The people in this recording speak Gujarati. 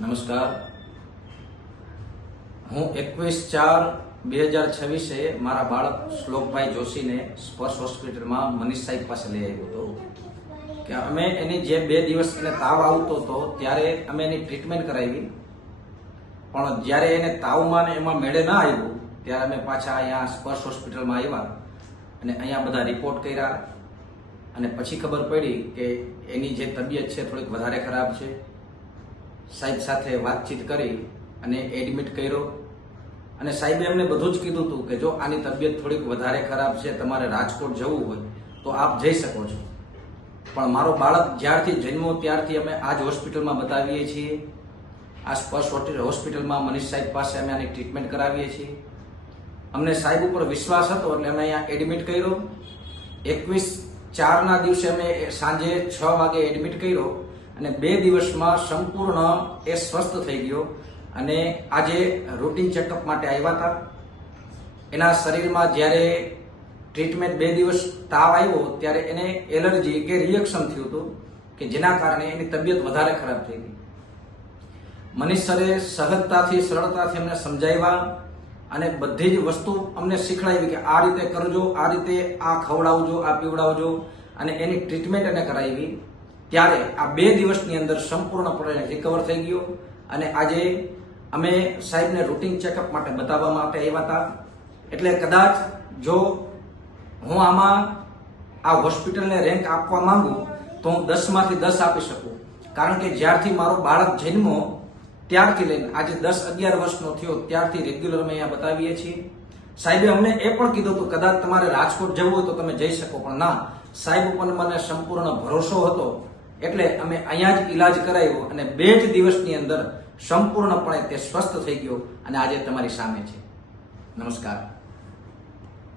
નમસ્કાર. હું 21/4/2026 મારા બાળક શ્લોકભાઈ જોશીને સ્પર્શ હોસ્પિટલમાં મનીષ સાહેબ પાસે લઈ આવ્યો હતો કે અમે એની જે 2 દિવસ એને તાવ આવતો હતો ત્યારે અમે એની ટ્રીટમેન્ટ કરાવી, પણ જ્યારે એને તાવમાં ને એમાં મેળે ના આવ્યું ત્યારે અમે પાછા અહીંયા સ્પર્શ હોસ્પિટલમાં આવ્યા અને અહીંયા બધા રિપોર્ટ કર્યા અને પછી ખબર પડી કે એની જે તબિયત છે થોડીક વધારે ખરાબ છે. સાહેબ સાથે વાતચીત કરી અને એડમિટ કર્યો અને સાહેબે અમને બધું જ કીધું હતું કે જો આની તબિયત થોડીક વધારે ખરાબ છે, તમારે રાજકોટ જવું હોય તો આપ જઈ શકો છો. પણ મારો બાળક જ્યારથી જન્મ્યો ત્યારથી અમે આ જ હોસ્પિટલમાં બતાવીએ છીએ. આ સ્પર્શ હોસ્પિટલમાં મનીષ સાહેબ પાસે અમે આની ટ્રીટમેન્ટ કરાવીએ છીએ. અમને સાહેબ ઉપર વિશ્વાસ હતો એટલે અમે અહીંયા એડમિટ કર્યો. 21/4ના દિવસે અમે સાંજે 6 વાગે એડમિટ કર્યો અને 2 દિવસમાં સંપૂર્ણ એ સ્વસ્થ થઈ ગયો અને આજે રૂટીન ચેકઅપ માટે આવ્યા હતા. એના શરીરમાં જ્યારે ટ્રીટમેન્ટ 2 દિવસ તાવ આવ્યો ત્યારે એને એલર્જી કે રિએક્શન થયું હતું કે જેના કારણે એની તબિયત વધારે ખરાબ થઈ ગઈ. મનીષ સરે સહજતાથી સરળતાથી અમને સમજાવ્યા અને બધી જ વસ્તુ અમને શીખડાવી કે આ રીતે કરજો, આ રીતે આ ખવડાવજો, આ પીવડાવજો અને એની ટ્રીટમેન્ટ એને કરાવી. ત્યારે આ 2 દિવસની અંદર સંપૂર્ણપણે રિકવર થઈ ગયો અને આજે અમે સાહેબને રૂટીન ચેકઅપ માટે બતાવવા માટે આવ્યા હતા. એટલે કદાચ જો હું આમાં આ હોસ્પિટલને રેન્ક આપવા માંગુ તો હું 10માંથી 10 આપી શકું, કારણ કે જ્યારથી મારો બાળક જન્મ્યો ત્યારથી લઈને આજે 10-11 વર્ષનો થયો ત્યારથી રેગ્યુલર અમે અહીંયા બતાવીએ છીએ. સાહેબે અમને એ પણ કીધું હતું કદાચ તમારે રાજકોટ જવું હોય તો તમે જઈ શકો, પણ ના, સાહેબ ઉપર મને સંપૂર્ણ ભરોસો હતો એટલે અમે અહીંયા જ ઈલાજ કરાવ્યો અને 2 જ દિવસની અંદર સંપૂર્ણપણે તે સ્વસ્થ થઈ ગયો અને આજે તમારી સામે છે. નમસ્કાર.